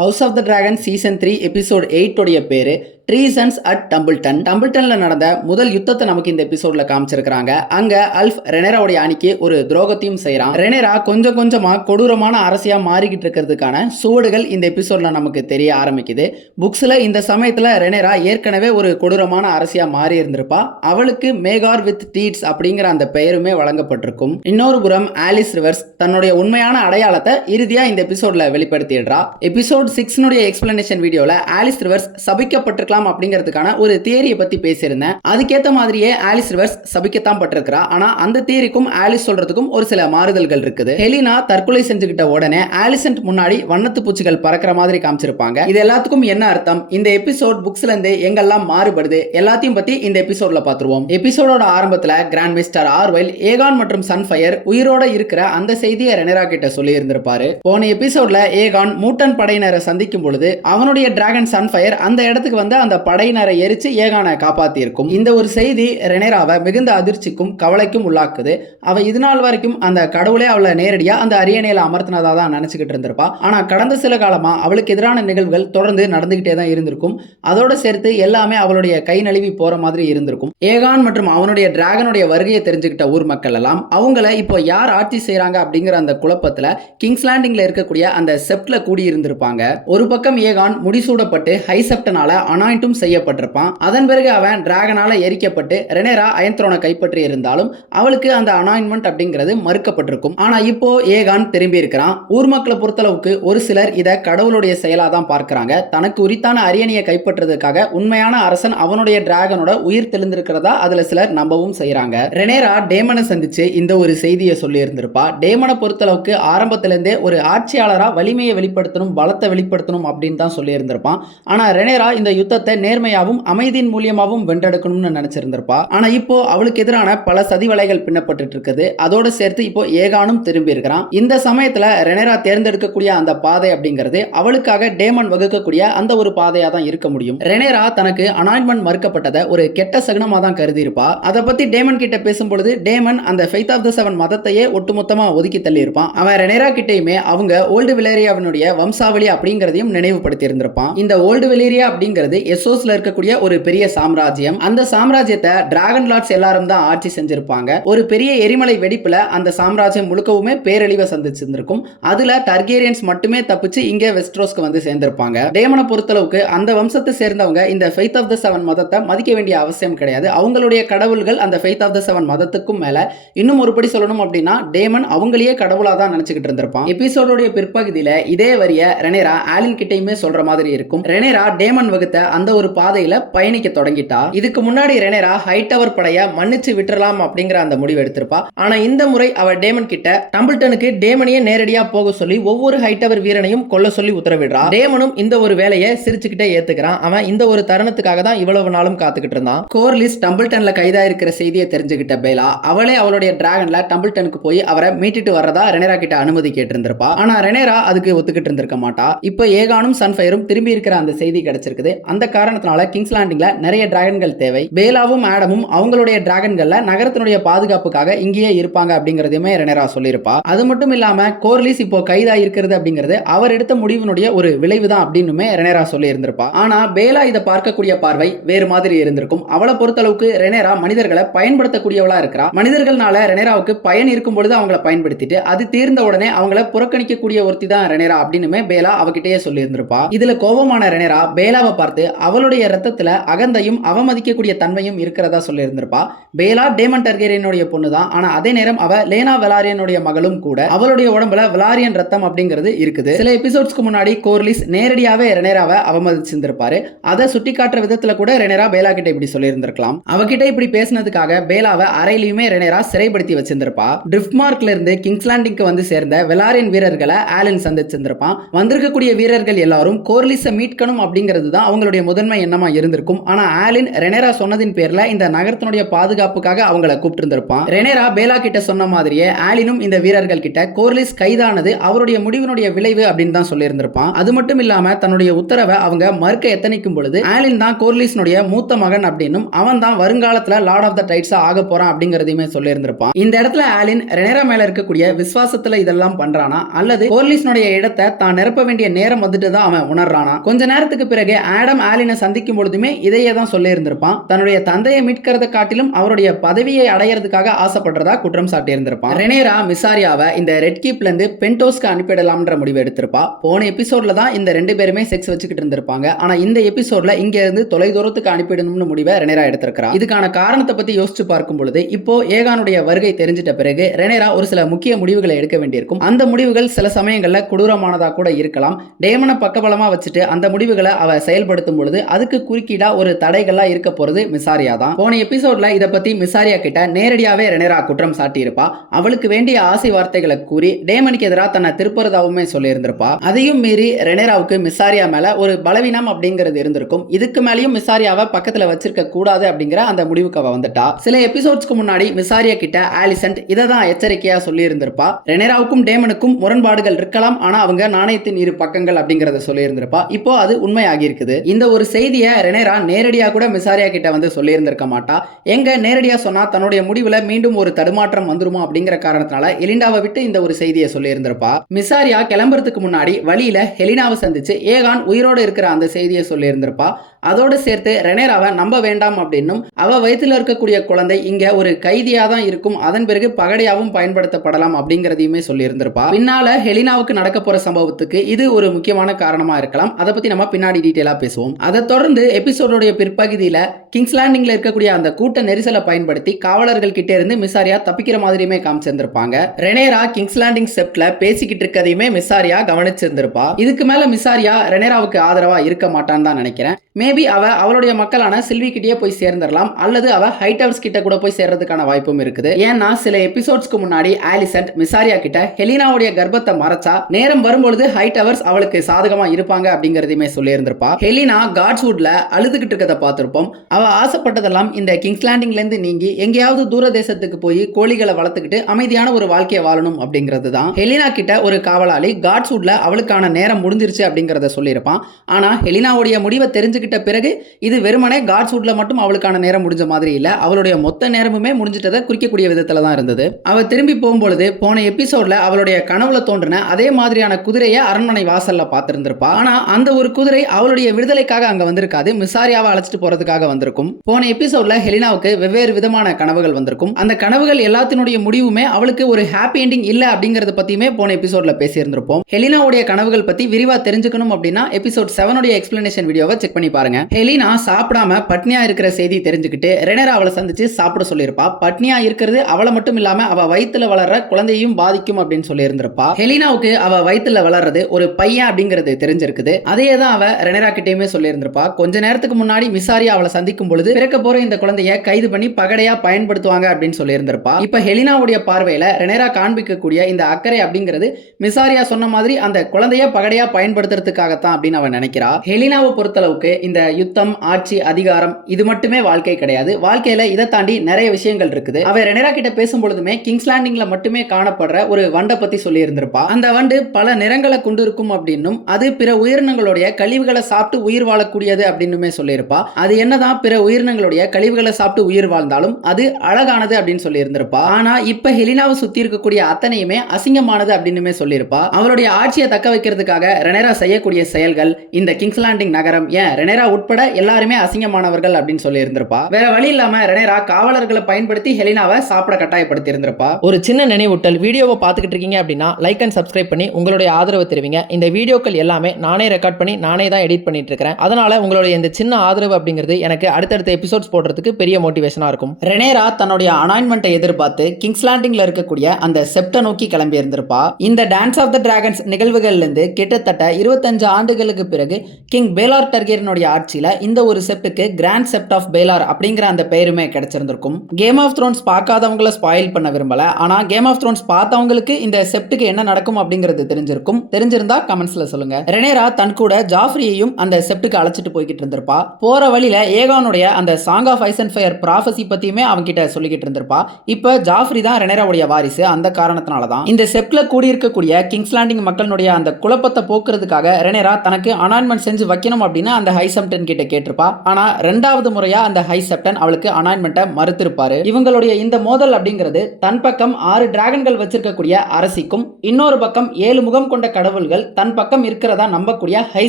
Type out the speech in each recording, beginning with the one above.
House of the Dragon season 3 episode 8 உடைய பேரு ட்ரீசன்ஸ் at டம்பிள்டன். டம்பிள்டன்ல நடந்த முதல் யுத்தத்தை நமக்கு இந்த எபிசோட்ல காமிச்சிருக்காங்க. அங்க அல்ஃப் ரெனேராவுடைய அணிக்கு ஒரு துரோகத்தையும் செய்யறான். ரெனேரா கொஞ்சம் கொஞ்சமா கொடூரமான அரசியா மாறிக்கிட்டு இருக்கிறதுக்கான சுவடுகள் இந்த எபிசோட்ல நமக்கு தெரிய ஆரம்பிக்குது. புக்ஸ்ல இந்த சமயத்துல ரெனேரா ஏற்கனவே ஒரு கொடூரமான அரசியா மாறி இருந்திருப்பா. அவளுக்கு மேகார் வித் டீட்ஸ் அப்படிங்கிற அந்த பெயருமே வழங்கப்பட்டிருக்கும். இன்னொரு புறம் ஆலிஸ் ரிவர்ஸ் தன்னுடைய உண்மையான அடையாளத்தை இறுதியா இந்த எபிசோட்ல வெளிப்படுத்திடுறா. எபிசோட் 6 எக்ஸ்பிளனேஷன் வீடியோல ஆலிஸ் ரிவர்ஸ் சபிக்கப்பட்டிருக்கலாம் அப்படிங்கிறதுக்கான ஒரு தியரியை பத்தி பேசியிருந்தேன். அதுக்கேத்த மாதிரியே ஆலிஸ் ரிவர்ஸ் சபிக்கத்தான் பட்டிருக்கிறா. ஆனா அந்த தியரிக்கும் ஆலிஸ் சொல்றதுக்கும் ஒரு சில மாறுதல்கள் இருக்குது. ஹெலினா தற்கொலை செஞ்சுக்கிட்ட உடனே ஆலிசன்ட் முன்னாடி வண்ணத்து பூச்சிகள் பறக்கிற மாதிரி காமிச்சிருப்பாங்க. இது எல்லாத்துக்கும் என்ன அர்த்தம், இந்த எபிசோட் புக்ஸ்ல இருந்து எங்கெல்லாம் மாறுபடுது, எல்லாத்தையும் பத்தி இந்த எபிசோட்ல பாத்துருவோம். எபிசோடோட ஆரம்பத்துல கிராண்ட் மிஸ்டர் ஆர்வெல் ஏகான் மற்றும் சன்ஃபயர் உயிரோட இருக்கிற அந்த செய்தியை ரெனேரா கிட்ட சொல்லி இருந்திருப்பாரு. போன எபிசோட்ல ஏகான் மூட்டன் படையினரை சந்திக்கும் பொழுது அவனுடைய டிராகன் சன்ஃபயர் அந்த இடத்துக்கு வந்து அந்த படையினரை எரிச்சு ஏகானை காப்பாத்தி இருக்கும். இந்த ஒரு செய்தி ரெனேராவை மிகுந்த அதிர்ச்சிக்கும் கவலைக்கும் உள்ளாக்குது. அவ இது நாள் வரைக்கும் அந்த கடவுளே அவளை நேரடியா அந்த அரியணையில அமர்த்தினதா தான் நினைச்சுக்கிட்டு இருந்திருப்பா. ஆனா கடந்த சில காலமா அவளுக்கு எதிரான நிகழ்வுகள் தொடர்ந்து நடந்துகிட்டே தான் இருந்திருக்கும். அதோட சேர்த்து எல்லாமே அவளுடைய கை நழுவி போற மாதிரி இருந்திருக்கும். ஏகான் மற்றும் அவனுடைய டிராகனுடைய வருகையை தெரிஞ்சுக்கிட்ட ஊர் மக்கள் எல்லாம் அவங்கள இப்போ யார் ஆட்சி செய்யறாங்க அப்படிங்கிற அந்த குழப்பத்துல கிங்ஸ் லேண்டிங்ல இருக்கக்கூடிய அந்த செப்ட்ல கூடி இருந்திருப்பாங்க. ஒரு பக்கம் ஏகான் முடிசூடப்பட்டு ஹை செப்டனால அனாயிண்டும் செய்யப்பட்டிருப்பான். அதன் பிறகு அவன் டிராகனால எரிக்கப்பட்டு ரெனேரா அயன் த்ரோனை கைப்பற்றி இருந்தாலும் அவளுக்கு அந்த அனாயின்மெண்ட் அப்படிங்கிறது மறுக்கப்பட்டிருக்கும். ஆனா இப்போ ஏகான் திரும்பி இருக்கிறான். ஊர் மக்களை பொறுத்தளவுக்கு ஒரு சிலர் இதை கடவுளுடைய செயலா தான் பார்க்கிறாங்க. தனக்கு உரித்தான அரியணையை கைப்பற்றதுக்காக உண்மையான அரசன் அவனுடைய டிராகனோட உயிர் தெளிந்திருக்கிறதா அதுல சிலர் நம்பவும் செய்யறாங்க. ரெனேரா டேமனை சந்திச்சு இந்த ஒரு செய்தியை சொல்லி இருந்திருப்பா. டேமனை பொறுத்தளவுக்கு ஆரம்பத்திலிருந்தே ஒரு ஆட்சியாளரா வலிமையை வெளிப்படுத்தணும், பலத்தை வெளிப்படுத்தணும் அப்படின்னு தான் சொல்லி இருந்திருப்பான். ஆனா ரெனேரா இந்த யுத்தத்தை நேர்மையாவும் அமைதியின் மூலியமாவும் வென்றெடுக்கணும்னு நினைச்சிருந்திருப்பா. ஆனா இப்போ அவளுக்கு எதிரான பல சதிவலைகள் பின்னப்பட்டு இருக்குது. அதோட சேர்த்து இப்போ ஏகானும் திரும்பி இருக்கிறான். இந்த சமயத்துல ரெனேரா தேர்ந்தெடுக்கக்கூடிய அந்த பாதை அப்படிங்கிறது அவளுக்காக டேமன் வகுக்கக்கூடிய அந்த ஒரு பாதையா தான் இருக்க முடியும். ரெனேரா தனக்கு அனாயின்மெண்ட் மறுக்கப்பட்டதை ஒரு கெட்ட சகுனமா தான் கருதி இருப்பா. அதை பத்தி டேமன் கிட்ட பேசும்பொழுது டேமன் அந்த ஃபெய்த் ஆஃப் த செவன் மதத்தையே ஒட்டுமொத்தமா ஒதுக்கி தள்ளி இருப்பான். அவன் ரெனேரா கிட்டையுமே அவங்க ஓல்டு விலேரியாவினுடைய வம்சாவளி அப்படிங்கிறதையும் நினைவுபடுத்தி இருந்திருப்பான். இந்த ஓல்டு விலேரியா அப்படிங்கிறது எசோஸ்ல இருக்கக்கூடிய ஒரு பெரிய சாம்ராஜ்யம். அந்த சாம்ராஜ்யத்தை டிராகன் லார்ட்ஸ் எல்லாரும் தான் ஆட்சி செஞ்சிருப்பாங்க. ஒரு பெரிய எரிமலை வெடிப்புல அந்த சாம்ராஜ்யம் முழுக்கவுமே பேரழிவை சந்திச்சிருந்திருக்கும். அதுல டர்கேரியன்ஸ் மட்டுமே தப்பிச்சு இங்க வெஸ்ட்ரோஸ்க்கு வந்து சேர்ந்திருப்பாங்க. டேமனை பொறுத்தளவுக்கு அந்த வம்சத்தை சேர்ந்தவங்க இந்த ஃபெய்த் ஆஃப் த செவன் மதத்தை மதிக்க வேண்டிய அவசியம் கிடையாது. அவங்களுடைய கடவுள்கள் அந்த ஃபெய்த் ஆஃப் த செவன் மதத்துக்கும் மேல இன்னும் ஒருபடி சொல்லணும் அப்படின்னா டேமன் அவங்களையே கடவுளா தான் நினைச்சுக்கிட்டு இருந்திருப்பான். எபிசோடோட பிற்பகுதியில இதே வரிய ரெனேரா ஆலின் கிட்டையுமே சொல்ற மாதிரி இருக்கும். ரெனேரா டேமன் வகுத்த அந்த ஒரு பாதையில பயணிக்க தொடங்கிட்டா. இதுக்கு முன்னாடி ரெனேரா ஹைடவர் படைய மன்னிச்சு விட்டுறலாம் அப்படிங்கிற அந்த முடிவு எடுத்திருப்பா. ஆனா இந்த முறை அவ டேமன் கிட்ட டம்பிள்டனுக்கு டேமனையே நேரடியா போக சொல்லி ஒவ்வொரு ஹைடவர் வீரனையும் கொல்ல சொல்லி உத்தரவிடுறா. டேமனும் இந்த ஒரு வேலையை சிரிச்சுக்கிட்டே ஏத்துக்கிறான். அவன் இந்த ஒரு தருணத்துக்காக தான் இவ்வளவு நாளும் காத்துக்கிட்டு இருந்தான். கோர்லிஸ் டம்பிள்டன்ல கைதா இருக்கிற செய்தியை தெரிஞ்சுக்கிட்ட பேலா அவளே அவளுடைய டிராகன்ல டம்பிள்டனுக்கு போய் அவரை மீட்டிட்டு வரதா ரெனேரா கிட்ட அனுமதி கேட்டிருந்திருப்பா. ஆனா ரெனேரா அதுக்கு ஒத்துக்கிட்டு இருந்திருக்க மாட்டா. இப்ப ஏகானும் சன்ஃபயரும் திரும்பி இருக்கிற அந்த செய்தி கிடைச்சிருக்குது. அந்த காரணத்தினால கிங்ஸ் லேண்டிங்ல நிறைய டிராகன்கள் தேவை. பேலாவும் ஆடமும் அவங்களுடைய டிராகன்கள்ல நகரத்தினுடைய பாதுகாப்புக்காக இங்கேயே இருப்பாங்க அப்படிங்கறதையுமே ரெனேரா சொல்லியிருப்பா. அது மட்டும் இல்லாம கோர்லிஸ் இப்போ கைதா இருக்கிறது அப்படிங்கிறது அவர் எடுத்த முடிவினுடைய ஒரு விளைவுதான் அப்படின்னு ரெனேரா சொல்லி இருந்திருப்பா. ஆனா பேலா இதை பார்க்கக்கூடிய பார்வை வேறு மாதிரி இருந்திருக்கும். அவளை பொறுத்தளவுக்கு ரெனேரா மனிதர்களை பயன்படுத்தக்கூடியவளா இருக்கிறா. மனிதர்கள்னால ரெனேராவுக்கு பயன் இருக்கும் பொழுது அவங்களை பயன்படுத்திட்டு அது தீர்ந்த உடனே அவங்களை புறக்கணிக்கக்கூடிய ஒருத்தி தான் ரெனேரா அப்படின்னு பேலா அவகிட்டயே சொல்லி இருந்திருப்பா. இதுல கோபமான ரெனேரா பேலாவை பார்த்து அவளுடைய ரத்தத்துல அகந்தையும் அவமதிக்கக்கூடிய தன்மையும் இருக்கிறதா சொல்லி இருந்திருப்பா. பேலா டேமன் டர்கேரியனுடைய பொண்ணு தான். ஆனா அதே நேரம் அவ லேனா வெலாரியனுடைய மகளும் கூட. அவளுடைய உடம்புல வெலாரியன் ரத்தம் அப்படிங்கிறது இருக்குது. சில எபிசோட்ஸ்க்கு முன்னாடி கோர்லிஸ் நேரடியாவே ரெனேராவை அவமதிச்சிருந்திருப்பாரு. அதை சுட்டி காட்டுற விதத்துல கூட ரெனேரா பேலா கிட்ட இப்படி சொல்லி இருந்திருக்கலாம். அவகிட்ட இப்படி பேசினதுக்காக பேலாவை அறையிலுமே ரெனேரா சிறைப்படுத்தி வச்சிருந்திருப்பா. ட்ரிஃப்ட்மார்க்ல இருந்து கிங்ஸ் லேண்டிங்க்கு வந்து சேர்ந்த வெலாரியன் வீரர்களை ஆலன் சந்திச்சிருந்திருப்பான். வந்திருக்கக்கூடிய வீரர்கள் எல்லாரும் கோர்லிஸை மீட்கணும் அப்படிங்கிறது தான் அவங்களுடைய முதன்மை எண்ணமா இருந்திருக்கும். ஆனா ஆலின் ரெனேரா சொன்னதின் பேர்ல இந்த நகரத்தினுடைய பாதுகாப்புக்காக அவங்கள கூப்பிட்டு இருந்திருப்பான். ரெனேரா பேலா கிட்ட சொன்ன மாதிரியே ஆலினும் இந்த வீரர்கள் கிட்ட கோர்லிஸ் கைதானது அவருடைய முடிவினுடைய விளைவு அப்படின்னு தான் சொல்லி இருந்திருப்பான். அது மட்டும் இல்லாம தன்னுடைய உத்தரவை அவங்க மறுக்க எத்தனைக்கும் பொழுது ஆலின் தான் கோர்லிஸ்னுடைய மூத்த மகன் அப்படின்னும் அவன் தான் வருங்காலத்துல லார்ட் ஆஃப் த டைட்ஸா ஆக போறான் அப்படிங்கறதையுமே சொல்லி இருந்திருப்பான். இந்த இடத்துல ஆலின் ரெனேரா மேல இருக்கக்கூடிய விசுவாசத்துல இதெல்லாம் பண்றானா அல்லது கோர்லிஸ்னுடைய இடத்தை தான் நிரப்ப வேண்டிய நேரம் வந்துட்டு தான் அவன் உணர்றானா? கொஞ்ச நேரத்துக்கு பிறகு ஆடம் ஆலினை சந்திக்கும் பொழுதுமே இதையே தான் சொல்லி இருந்திருப்பான். தன்னுடைய தந்தையை மீட்கிறத காட்டிலும் அவருடைய பதவியை அடையிறதுக்காக ஆசைப்படுறதா குற்றம் சாட்டி இருந்திருப்பான். ரெனேரா மிசாரியாவை இந்த ரெட் கீப்ல இருந்து பென்டோஸ்க்கு அனுப்பிடலாம்ன்ற முடிவு எடுத்திருப்பா. போன எபிசோட்ல தான் இந்த ரெண்டு பேருமே செக்ஸ் வச்சுக்கிட்டு இருந்திருப்பாங்க. ஆனா இந்த எபிசோட்ல இங்க இருந்து தொலை தூரத்துக்கு அனுப்பிடணும்னு முடிவை ரெனேரா எடுத்திருக்கிறா. இதுக்கான காரணத்தை பத்தி யோசிச்சு பார்க்கும் பொழுது இப்போ ஏகானுடைய வருகை தெரிஞ்சிட்ட பிறகு ரெனேரா ஒரு சில முக்கிய முடிவுகளை எடுக்க வேண்டியிருக்கும். அந்த முடிவுகள் சில சமயங்கள்ல கொடூரமானதா கூட இருக்கலாம். டேமனை பக்கபலமா வச்சுட்டு அந்த முடிவுகளை அவ செயல்படுத்தும் பொழுது அதுக்கு குறுக்கீடா ஒரு தடைகளா இருக்க போறது மிசாரியா தான். போன எபிசோட்ல இத பத்தி மிசாரியா கிட்ட நேரடியாவே ரெனேரா குற்றம் சாட்டி இருப்பா. அவளுக்கு வேண்டிய ஆசை வார்த்தைகளை கூறி டேமனுக்கு எதிராக தன்னை திருப்புறதாவுமே சொல்லி இருந்திருப்பா. அதையும் மீறி ரெனேராவுக்கு மிசாரியா மேல ஒரு பலவீனம் அப்படிங்கிறது இருந்திருக்கும். இதுக்கு மேலேயும் மிசாரியாவை பக்கத்துல வச்சிருக்க கூடாது அப்படிங்கிற அந்த முடிவுக்கு அவ வந்துட்டா. சில எபிசோட்ஸ்க்கு முன்னாடி மிசாரியா கிட்ட ஆலிசன்ட் இதை தான் எச்சரிக்கையா சொல்லி இருந்திருப்பா. ரெனேராவுக்கும் டேமனுக்கும் முரண்பாடுகள் இருக்கலாம், ஆனா அவங்க நாணயத்தின் இரு பக்கங்கள் அப்படிங்கறத சொல்லி இருந்திருப்பா. இப்போ அது உண்மையாகி இருக்குது. இந்த ஒரு செய்தியை ரெனேரா நேரடியா கூட மிசாரியா கிட்ட வந்து சொல்லி இருந்திருக்க மாட்டா. எங்க நேரடியா சொன்னா தன்னுடைய முடிவுல மீண்டும் ஒரு தடுமாற்றம் வந்துருமா அப்படிங்கிற காரணத்தினால எலிண்டாவை விட்டு இந்த ஒரு செய்தியை சொல்லி இருந்திருப்பா. மிசாரியா கிளம்புறதுக்கு முன்னாடி வழியில ஹெலினாவை சந்திச்சு ஏகான் உயிரோடு இருக்கிற அந்த செய்தியை சொல்லி இருந்திருப்பா. அதோடு சேர்த்து ரெனேராவை நம்ப வேண்டாம் அப்படின்னும் அவ வயிற்றுல இருக்கக்கூடிய குழந்தை இங்க ஒரு கைதியா தான் இருக்கும், அதன் பிறகு பகடையாவும் பயன்படுத்தப்படலாம் அப்படிங்கறதையுமே சொல்லி இருந்திருப்பா. பின்னால ஹெலினாவுக்கு நடக்க போற சம்பவத்துக்கு இது ஒரு முக்கியமான காரணமா இருக்கலாம். அதை பத்தி நம்ம பின்னாடி டீடைலா பேசுவோம். அதை தொடர்ந்து எபிசோடோட பிற்பகுதியில கிங்ஸ் லேண்டிங்ல இருக்கக்கூடிய அந்த கூட்ட நெரிசலை பயன்படுத்தி காவலர்கள் கிட்டே இருந்து மிசாரியா தப்பிக்கிற மாதிரியுமே காமிச்சிருந்திருப்பாங்க. ரெனேரா கிங்ஸ் லேண்டிங் செப்ட்ல பேசிக்கிட்டு இருக்கதையுமே மிசாரியா கவனிச்சிருந்திருப்பா. இதுக்கு மேல மிசாரியா ரெனேராவுக்கு ஆதரவா இருக்க மாட்டான்னு தான் நினைக்கிறேன். மேபி அவளுடைய மக்களான சில்வி கிட்டே போய் சேர்ந்துடலாம் அல்லது அவ ஹைட்டவர்ஸ் கிட்ட கூட போய் சேர்றதுக்கான வாய்ப்பும் இருக்குது. ஏன்னா சில எபிசோட்ஸ்க்கு முன்னாடி ஆலிசன்ட் மிசாரியா கிட்ட ஹெலினாவுடைய கர்ப்பத்தை மறைச்சா நேரம் வரும்பொழுது ஹைட்டவர்ஸ் அவளுக்கு சாதகமா இருப்பாங்க அப்படிங்கறதையுமே சொல்லி இருந்திருப்பா. ஹெலினா காட்ஸ்வுட்ல அழுதுகிட்டு இருக்கதை பார்த்திருப்போம். அவ ஆசைப்பட்டதெல்லாம் இந்த கிங்ஸ் லேண்டிங்ல இருந்து நீங்கி எங்கேயாவது தூர தேசத்துக்கு போய் கோழிகளை வளர்த்துக்கிட்டு அமைதியான ஒரு வாழ்க்கையை வாழணும் அப்படிங்கிறது தான். ஹெலினா கிட்ட ஒரு காவலாளி காட்ஸ்வுட்ல அவளுக்கான நேரம் முடிஞ்சிருச்சு அப்படிங்கறத சொல்லியிருப்பான். ஆனா ஹெலினாவுடைய முடிவை தெரிஞ்சுக்கிட்ட பிறகு இது வெறுமனே காட்ஸ்வுட்ல மட்டும் அவளுக்கான நேரம் முடிஞ்ச மாதிரி இல்ல, அவளுடைய மொத்த நேரமுமே முடிஞ்சிட்டதை குறிக்கக்கூடிய விதத்துல தான் இருந்தது. அவ திரும்பி போகும்பொழுது போன எபிசோட்ல அவளுடைய கனவுல தோன்றின அதே மாதிரியான குதிரையை அரண்மனை வாசல்ல பார்த்திருந்திருப்பா. ஆனா அந்த ஒரு குதிரை அவளுடைய விடுதலைக்காக அங்க வந்திருக்காது, மிசாரியாவை அழைச்சிட்டு போறதுக்காக வந்திருக்கும். போன எபிசோட்ல ஹெலினாவுக்கு வெவ்வேறு விதமான கனவுகள் வந்திருக்கும். அந்த கனவுகள் எல்லாத்தினுடைய முடிவுமே அவளுக்கு ஒரு ஹாப்பி எண்டிங் இல்ல அப்படிங்கறத பத்தியுமே போன எபிசோட்ல பேசி இருந்திருப்போம். ஹெலினாவுடைய கனவுகள் பத்தி விரிவா தெரிஞ்சுக்கணும் அப்படின்னா எபிசோட் 7 உடைய எக்ஸ்பிளனேஷன் வீடியோவை செக் பண்ணி பாருங்க. ஹெலினா சாப்பிடாம பட்னியா இருக்கிற செய்தி தெரிஞ்சுக்கிட்டு ரெனேரா அவளை சந்திச்சு சாப்பிட சொல்லியிருப்பா. பட்னியா இருக்கிறது அவளை மட்டும் இல்லாம அவ வயித்துல வளர்ற குழந்தையும் பாதிக்கும் அப்படின்னு சொல்லி இருந்திருப்பா. ஹெலினாவுக்கு அவ வயித்துல வளர்றது ஒரு பையன் அப்படிங்கிறது தெரிஞ்சிருக்குது. அதே தான் அவ ரெனேரா கிட்டயுமே சொல்லி இருந்திருப்பா. கொஞ்ச நேரத்துக்கு முன்னாடி மிசாரியா அவளை சந்திக்கும் பொழுது பிறக்க போற இந்த குழந்தைய கைது பண்ணி பகடையா பயன்படுத்துவாங்க அப்படின்னு சொல்லி இருந்திருப்பா. இப்ப ஹெலினாவுடைய பார்வையில ரெனேரா காண்பிக்கக்கூடிய இந்த அக்கறை அப்படிங்கிறது மிசாரியா சொன்ன மாதிரி அந்த குழந்தைய பகடையா பயன்படுத்துறதுக்காகத்தான் அப்படின்னு அவன் நினைக்கிறா. ஹெலினாவை பொறுத்தளவுக்கு இந்த யுத்தம், ஆட்சி, அதிகாரம் இது மட்டுமே வாழ்க்கை கிடையாது. வாழ்க்கையில இதை தாண்டி நிறைய விஷயங்கள் இருக்குது. அவ ரெனேரா கிட்ட பேசும் பொழுதுமே கிங்ஸ் லேண்டிங்ல மட்டுமே காணப்படுற ஒரு வண்டை பத்தி சொல்லி இருந்திருப்பா. அந்த வண்டு பல நிறங்களை கொண்டு இருக்கும் அப்படின்னும் அது பிற உயிரினங்களுடைய கழிவுகளை சாப்பிட்டு உயிர் வாழக்கூடியது அப்படின்னுமே சொல்லியிருப்பா. அது என்னதான் பிற உயிரினங்களுடைய கழிவுகளை சாப்பிட்டு உயிர் வாழ்ந்தாலும் அது அழகானது அப்படின்னு சொல்லி இருந்திருப்பா. ஆனா இப்ப ஹெலினாவை சுத்தி இருக்கக்கூடிய அத்தனையுமே அசிங்கமானது அப்படின்னுமே சொல்லியிருப்பா. அவளுடைய ஆட்சியை தக்க வைக்கிறதுக்காக ரெனேரா செய்யக்கூடிய செயல்கள், இந்த கிங்ஸ் லேண்டிங் நகரம், ஏன் ரெனேரா உட்பட எல்லாருமே அசிங்கமானவர்கள் அப்படின்னு சொல்லி இருந்திருப்பா. வேற வழி இல்லாம ரெனேரா காவலர்களை பயன்படுத்தி ஹெலினாவை சாப்பிட கட்டாயப்படுத்தி இருந்திருப்பா. ஒரு சின்ன நினைவூட்டல், வீடியோவை பார்த்துக்கிட்டு இருக்கீங்க அப்படின்னா லைக் அண்ட் சப்ஸ்கிரைப் பண்ணி உங்களுடைய ஆதரவு தெரிவிங்க. இந்த வீடியோக்கள் எல்லாமே நானே ரெக்கார்ட் பண்ணி நானே தான் எடிட் பண்ணிட்டு இருக்கிறேன். அதனால உங்களுடைய இந்த சின்ன ஆதரவு அப்படிங்கிறது எனக்கு அடுத்தடுத்த எபிசோட்ஸ் போடுறதுக்கு பெரிய மோட்டிவேஷனா இருக்கும். ரெனேரா தன்னுடைய அனாயின்மெண்ட்டை எதிர்பார்த்து கிங்ஸ் லேண்டிங்ல இருக்கக்கூடிய அந்த செப்டை நோக்கி கிளம்பி இருந்திருப்பா. இந்த டான்ஸ் ஆஃப் த டிராகன்ஸ் நிகழ்வுகள்ல இருந்து கிட்டத்தட்ட 25 ஆண்டுகளுக்கு பிறகு கிங் பேலார் டர்கேரியனுடைய ஆட்சியில இந்த ஒரு செப்டுக்கு கிராண்ட் செப்ட் ஆஃப் பேலார் அப்படிங்கிற அந்த பெயருமே கிடைச்சிருந்திருக்கும். கேம் ஆஃப் த்ரோன்ஸ் பார்க்காதவங்களை ஸ்பாயில் பண்ண விரும்பல, ஆனா கேம் ஆஃப் த்ரோன்ஸ் பார்த்தவங்களுக்கு இந்த செப்டுக்கு என்ன நடக்கும் அப்படிங்கிறது தெரிஞ்சிருக்கும். தெரிஞ்சிருந்தா கமெண்ட்ஸ்ல சொல்லுங்க. ரெனேரா தன் கூட ஜாஃப்ரியையும் அந்த செப்டுக்கு அழைச்சிட்டு போய்கிட்டு இருந்திருப்பா. போற வழியில ஏகானுடைய அந்த song of ice and fire prophecy பத்தியுமே அவங்க கிட்ட சொல்லிக்கிட்டு இருந்திருப்பா. இப்ப ஜாஃப்ரி தான் ரெனேராவுடைய வாரிசு. அந்த காரணத்தினால தான் இந்த செப்ட்ல கூடியிருக்கக்கூடிய கிங்ஸ் லேண்டிங் மக்களுடைய அந்த குழப்பத்தை போக்குறதுக்காக ரெனேரா தனக்கு அனாயின்மெண்ட் செஞ்சு வைக்கணும் அப்படின்னு அந்த ஹை செப்டன் கிட்ட கேட்டிருப்பா. ஆனா ரெண்டாவது முறையா அந்த ஹை செப்டன் அவளுக்கு அனாயின்மெண்ட்டை மறுத்திருப்பாரு. இவங்களுடைய இந்த மோதல் அப்படிங்கிறது தன் பக்கம் 6 டிராகன்கள் வச்சிருக்கக்கூடிய அரசிக்கும் இன்னொரு பக்கம் 7 முகம் கொண்ட கடவுள்கள் தன் பக்கம் இருக்கிறதா நம்பக்கூடிய ஹை